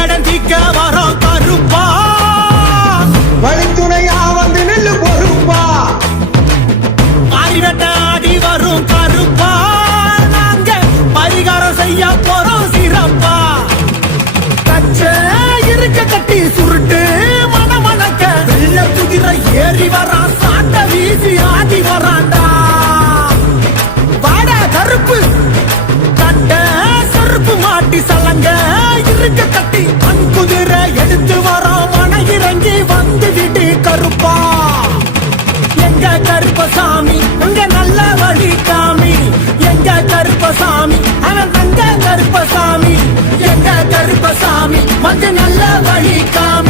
கடந்திக்க வரோம் கருப்பா வழித்துணையா வந்து நெல்லு பொறுப்பா ஆடிவட்ட ஆடி வரும் கருப்பா நாங்க பரிகாரம் செய்ய போறோம் சிறப்பா கச்ச இருக்க கட்டி சுருட்டு மனமணக்க வெள்ள குதிரை ஏறி வரான் சாட்ட வீசி ஆடி வராண்டா வாட கருப்பு கட்ட செருப்பு மாட்டி சலங்க இருக்க கட்டி மண் குதிரை எடுத்து வரோம் மன இறங்கி வந்து விட்டு கருப்பா எங்க கருப்பசாமி உங்க நல்ல வழி காமி எங்க கருப்பசாமி அவன் தங்க கருப்பசாமி எங்க கருப்பசாமி மங்க நல்ல வழி காமி